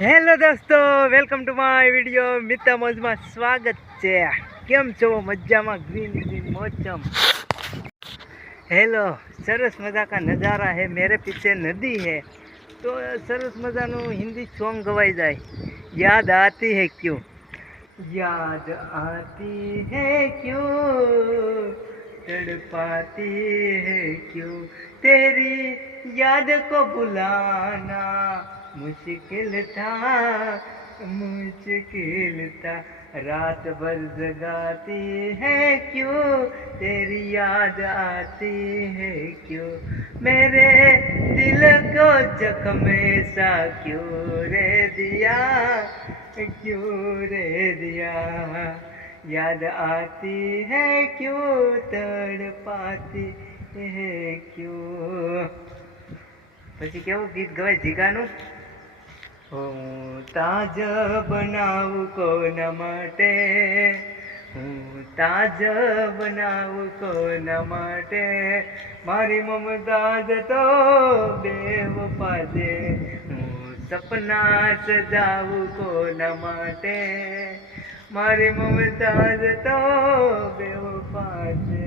Hello દોસ્તો, welcome to my video. મિત્તા મોજમાં સ્વાગત છે. કેમ છો? મજામાં? ગ્રીન ગ્રીન मौसम. हेलो, सरस मज़ा का नज़ारा है. मेरे पीछे नदी है तो सरस मज़ाનું हिंदी सॉन्ग गवाई जाए. याद आती है क्यों, याद आती है क्यों, तड़पाती है क्यों, तेरी याद को बुलाना मुश्किल था, मुश्किल था. रात भर जगाती है क्यों, तेरी याद आती है क्यों, मेरे दिल को जख्म सा क्यों रे दिया, क्यों रे दिया. याद आती है क्यों, तड़पाती है क्यों. પછી કેવું ગીત ગવાય જીગાનું? હું તાજ બનાવું કોના માટે, હું તાજ બનાવું કોના માટે, મારી મમતાજ તો બેવફા છે. હું સપના સજાવું કોના માટે, મારી મમતાજ તો બેવફા છે.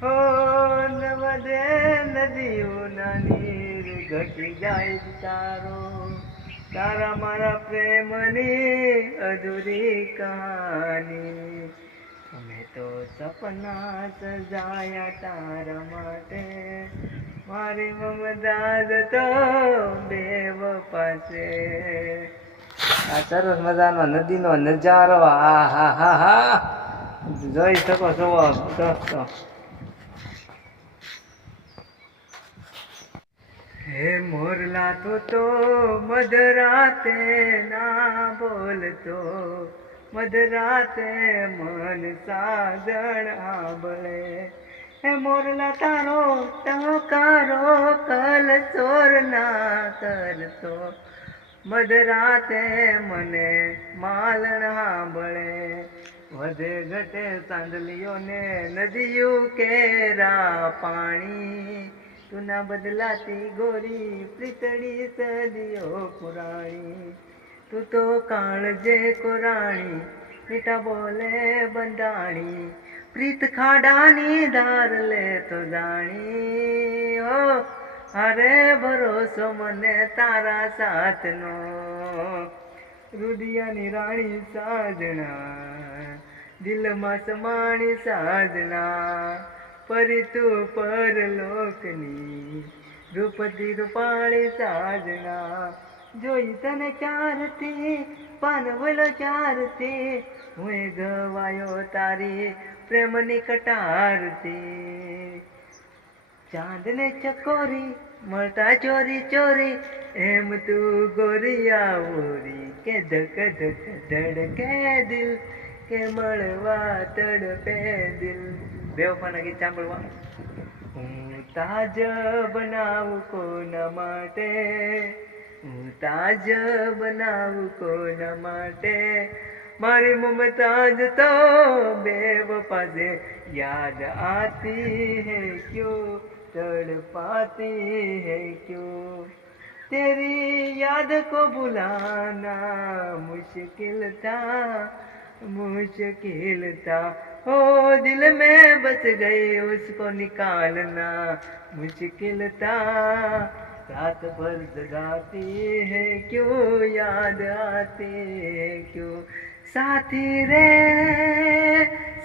હો નવદે નદીઓના નીર ઘટી જાય તારો, તારા મારા પ્રેમની અધૂરી કહાની. અમે તો સપના સજાયા તારા માટે, મારી મમતાજ તો બેવફા છે. આ સરસ મજાનો નદીનો નજારો, હા હા હા હા, જોઈ શકો છો દોસ્તો. હે મોરલા તો મધરાતે ના બોલતો, મધરાતે મન સાજણ આંબળે. હે મોરલા તારો ટહકારો કલ ચોર ના કરતો, મધરાતે મને માલણ સાંભળે. વધે ઘટે સાંદલીઓને નદીયું કેરા પાણી, તું ના બદલાતી ગોરી પ્રીતળી સદીઓ પુરાણી. તું તો કાળજે કોરાણી, મીઠા બોલે બંધાણી, પ્રીત ખાડાની ધાર લે તો જાણી. હો અરે ભરોસો મને તારા સાથનો, રુદિયાની રાણી સાજણા, દિલમાં સમાણી સાજણા. પરી તું પરલોકની રૂપતી રૂપાળી સાજણા. જોઈ તને ક્યારથી પાનવલો ચારથી, હું ગવાયો તારી પ્રેમની કટારથી. ચાંદને ચકોરી મળતા ચોરી ચોરી, એમ તું ગોરિયા ઓરી કે ધક ધક ધડકે દિલ, કે મળવા તડપે દિલ. બેવફાના ગીત સાંભળવા. હું તાજ બનાવું કોના માટે, હું તાજ બનાવું કોના માટે, મારી મમતાજ તો બેવફા છે. याद आती है क्यों, तड़पाती है क्यों, तेरी याद को बुलाना मुश्किल था, मुश्किल था. ओ दिल में बस गई उसको निकालना मुश्किल था. रात भर जगाती है क्यों, याद आती है क्यों, साथी रे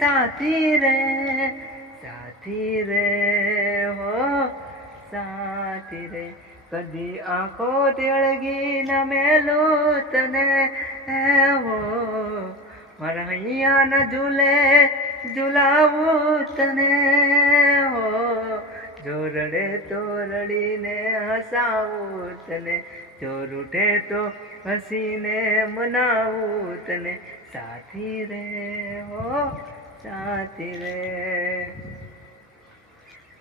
साथी रे साथी रे हो साथी रे. कदी आंखो तेळगी न मेलो तने हो, मारा हैया न झूले झूलावो तने हो. जो रड़े तो रड़ीने हसावो तने, जो रूठे तो हसीने मनावो तने. साथी रे हो साथी रे.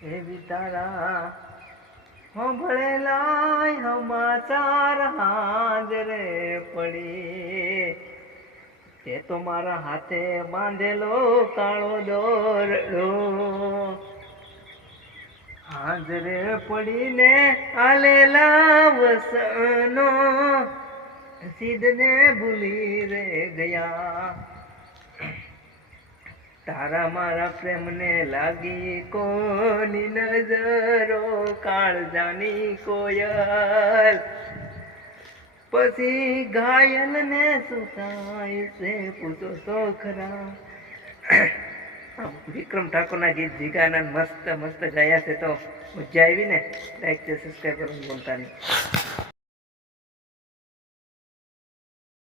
ए बितारा हो भड़ेलाय हमाचार हाजरे पड़ी, તે તો મારા હાથે બાંધેલો કાળો દોરડો. આંધરે પડીને આલેલા વસનો સિદ્ધને ભૂલી રે ગયા. તારા મારા પ્રેમને લાગી કોની નજરો કાળજાની કોયલ. પછી ઘાયલ ને શું થાય છે પૂછો તો ખરા. વિક્રમ ઠાકોરના ગીત જીગાનંદ મસ્ત મસ્ત ગાયા છે. તો મજા આવી ને? લાઈક સબસ્ક્રાઈબ કરવાનું ભૂલતા નહીં.